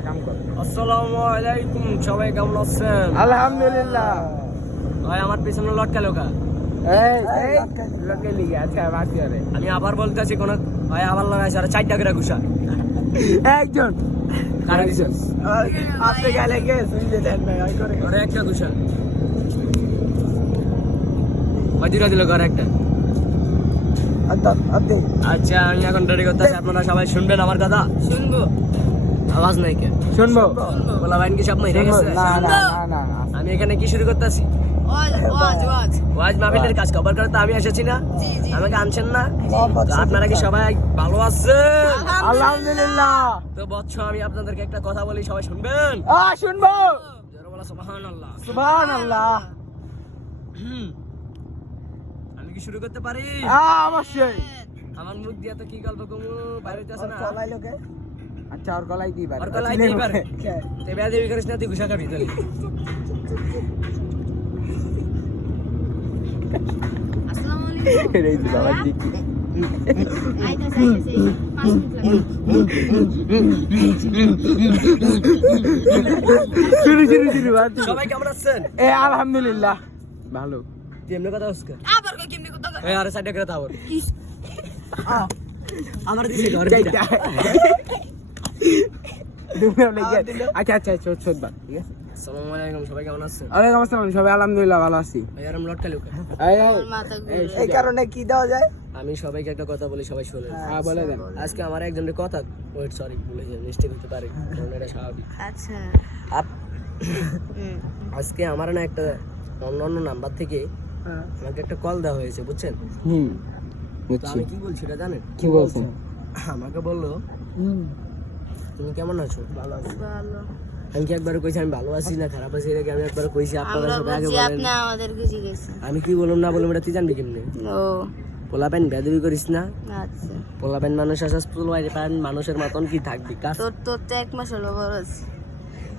আসসালামু আলাইকুম সবাই কেমন আছেন? আলহামদুলিল্লাহ। ভাই আমার পিছনে লটকা লোকা। এই এই লোকে। লিগে আচ্ছা আমি আবার বলতেছি কোন ভাই আবার লাগাইছে আর চারটা করে ঘুষা একজন। কারে আপনি গেলে কে শুনতে দেন ভাই ওই করে। ঘরে একটা ঘুষা মজুরা দিল ঘরে একটা। আচ্ছা আমি এখন রেডি করতেছি আপনারা সবাই শুনবেন আমার কথা। শুনব। আওয়াজ নাই কে শুনব। বলা ভাই কি সব মেরে গেছে? না না না আমি এখানে কি শুরু করতেছি? ওয়াজ মাহফিলের কাজ কভার করে তো আমি এসেছি না? আমাকে আনছেন না? আপনারা কি সবাই ভালো আছেন? আলহামদুলিল্লাহ। তো বৎস আমি আপনাদেরকে একটা কথা বলি সবাই শুনবেন? আ শুনব। সুবহানাল্লাহ। সুবহানাল্লাহ। আমি কি শুরু করতে পারি? আ অবশ্যই। আমার মুখ দিয়ে তো কি গল্প কমু? বাইরে আছে না। লোকে। আচ্ছা আর গলাই কি আর গলায় দিই পারে। তে বেয়া দেবী করিস না তুই ঘুষা খাবি তাহলে এই তো বাবা দেখি শুরু শুরু শুরু শুরু। সবাই কেমন আছেন এ আলহামদুলিল্লাহ ভালো তুই কথা হচ্ছে এই আরে সাইডে করে তাবর আমার দিছে ঘর যাইটা আচ্ছা আচ্ছা ছোট ছোট বাদ ঠিক আছে? আসসালামু আলাইকুম সবাই কেমন আছেন? ওয়ালাইকুম আসসালাম সবাই আলহামদুলিল্লাহ ভালো আছি। ভাই আমি লটকা লোক। এই কারণে কি দেওয়া যায়? আমি সবাইকে একটা কথা বলি সবাই শোনেন। হ্যাঁ বলে দেন। আজকে আমার একজনের কথা ওয়েট সরি ভুলে যাই মিস্টেক হতে পারে কারণ এটা স্বাভাবিক। আচ্ছা। আপ- আজকে আমার না একটা অন্য অন্য নাম্বার থেকে আমাকে একটা কল দেওয়া হয়েছে বুঝছেন? হুম তো আমি কি বলছি এটা জানেন? কি বলছেন? আমাকে বলল তুমি কেমন আছো? ভালো আছি। ভালো। আমি কি একবার কইছি আমি ভালো আছি না খারাপ আছি? এটা কি আমি একবার কইছি? আপনারা সবাই আগে বলেন। আপনি আমাদেরকে জিজ্ঞেসেন। আমি কি বললাম না বললাম এটা তুই জানবি কেমনে? ও। পোলাপেন বেদবি করিস না? আচ্ছা। পোলাপেন মানুষ আসাস পোলাপেন মানুষের মতন কি থাকবি? কাজ তোর তোর তো এক মাস হলো বড় আছে।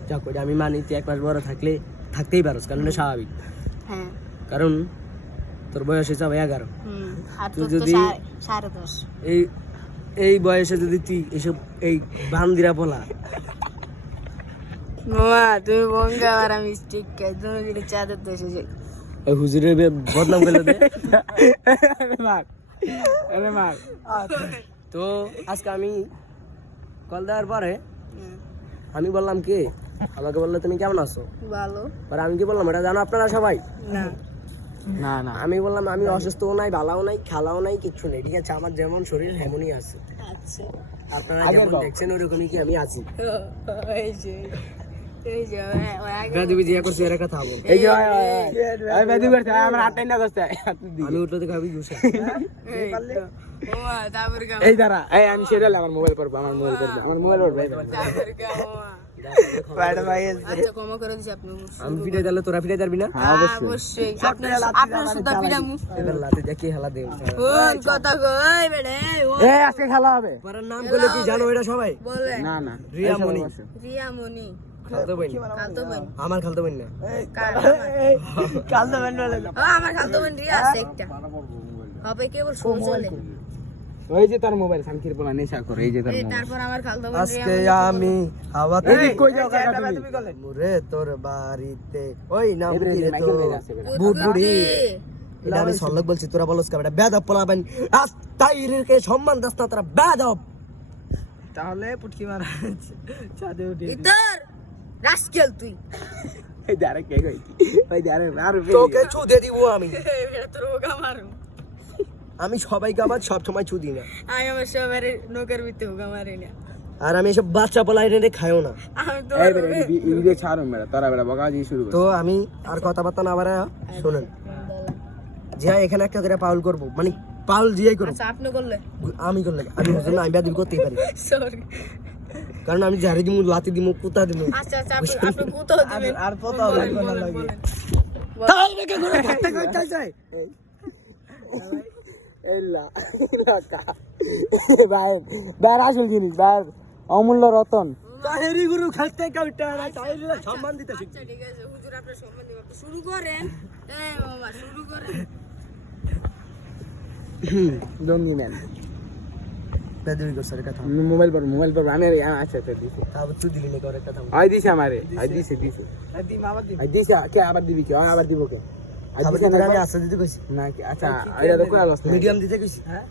যা করে আমি মানি তুই এক মাস বড় থাকলে থাকতেই পারোস কারণ এটা স্বাভাবিক। হ্যাঁ। কারণ তোর বয়স হবে এগারো। হুম আর তুই তোর যদি- সাড়ে দশ। এই এই বয়সে যদি তুই এসব এই বান্দিরা বলা। মামা তুমি বঙ্গা আর আমি স্টিক খাই। তুমি যদি চাঁদের দেশে যাই ওই হুজুরের বদনাম করে দে। আরে মার তো আজকে আমি কল দেওয়ার পরে আমি বললাম কি আমাকে বলল তুমি কেমন আছো? ভালো। পরে আমি কি বললাম এটা জানো আপনারা সবাই? না। না না। আমি বললাম আমি অসুস্থও নাই ভালোও নাই খালাও নাই কিচ্ছু নেই ঠিক আছে? আমার যেমন শরীর তেমনই আছে। আচ্ছা। আপনারা যেমন দেখছেন ওরকমই কি আমি আছি? এই যে এই দাঁড়া আমি সেটা আমার মোবাইল করব আমার মোবাইল করব আমার মোবাইল করব হ্যাঁ, খেলা হবে। নাম করলে কি জানো এটা সবাই? না না। আমার খালতো বোন না। কার? কালকে বেন বলে। আমার খালতো বোন রিয়া আছে একটা। হবে কেবল ওই যে তার মোবাইল শান্তির পোলা নেশা করে এই যে তার তারপর আমার খালতো আজকে আমি হাওয়াতে কই যাও কাকা তুমি? মুরে তোর বাড়িতে ওই নাম কি রে মাইকেল তোর? ভাই আছে বেটা। বুট বুড়ি এটা আমি সল্লক বলছি তোরা বলস বেদব পোলাবেন আজ তাইরকে সম্মান দাস না তোরা বেদব। তাহলে পুটকি মারা ছাদে উঠে ইতর রাস্কেল তুই। এই দাঁড়া কে কই ওই দাঁড়া আর তোকে ছুদে দিব আমি। এটা তোর ওগা মারু আমি সবাইকে আমার সব সময় ছুদি না। আমি আমার সবার নৌকার ভিতরে ওগা মারি না। আর আমি এসব বাচ্চা পোলা এনে খাইও না। আমি তো আমি আর কথাবার্তা না বাড়ায় শোনেন। যে এখানে একটা করে পাউল করব মানে পাউল জিয়াই করব। আচ্ছা আপনি করলে। আমি করলে আমি বুঝলাম আমি বেদবি করতেই পারি। সরি কারণ আমি ঝাড়ি দিমু লাতি দিমু কুতা দিমু। আচ্ছা আচ্ছা আপনি আপনি কোথাও দিবেন। আর পোতা হবে না লাগে। তাই রেখে ঘুরে থাকতে কইতে চাই এলা এলাকা ভাই ভাই আসল জিনিস ভাই। অমূল্য রতন। তাহেরি গুরু খাইতে কাউটা তাহেরি সম্মান দিতে শিখ আচ্ছা ঠিক আছে হুজুর আপনার সম্মান দিব। শুরু করেন। এই বাবা শুরু করেন। জঙ্গি ম্যান। বেদবি করছ রে কথা। মোবাইল পর মোবাইল পর আমি আচ্ছা আচ্ছা দিছি। তারপর তুই দিলি না করে কথা? আই দিছে আমারে আই দিছে। দিছে আই দিছে কে আবার দিবি কি? আবার দিব কে? আচ্ছা মিডিয়াম দিতে কইছি হ্যাঁ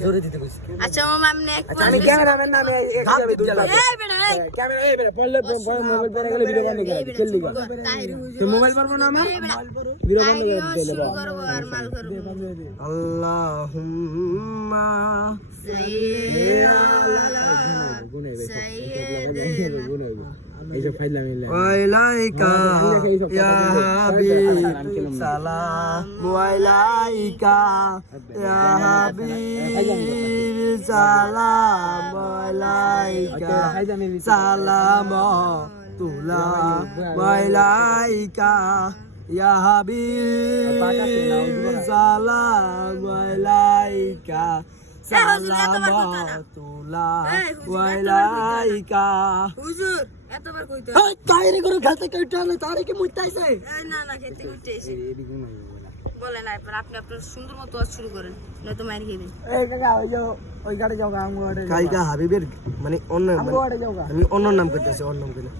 জোরে দিতে কইছি আচ্ছা মামা আপনি এক আচ্ছা আমি ক্যামেরাম্যান না এক ধাপ হিসাবে লাগে। এই বেটা এই। ক্যামেরা এই বেটা পড়লে মোবাইল পরে গেলে ভিডিও বন্ধ করে দিই খেললি তাহির মোবাইল পারব না আমার ভিডিও বন্ধ করে দিতে শুরু আর মাল করব আল্লাহুম্মা ফাইলাম ইলা ওয়াইলাইকা ইয়া হাবিব সালাম। ওয়াইলাইকা ইয়া হাবিব সালাম। ওয়াইলাইকা সালাম। তুলা। ওয়াইলাইকা ইয়া হাবিব সালাম। ওয়াইলাইকা আপনি আপনার সুন্দর মতো শুরু করেন নয়তো ওই গাড়ি যাও হাবিবের মানে অন্য আমি অন্য নাম করতেছি অন্য নাম করে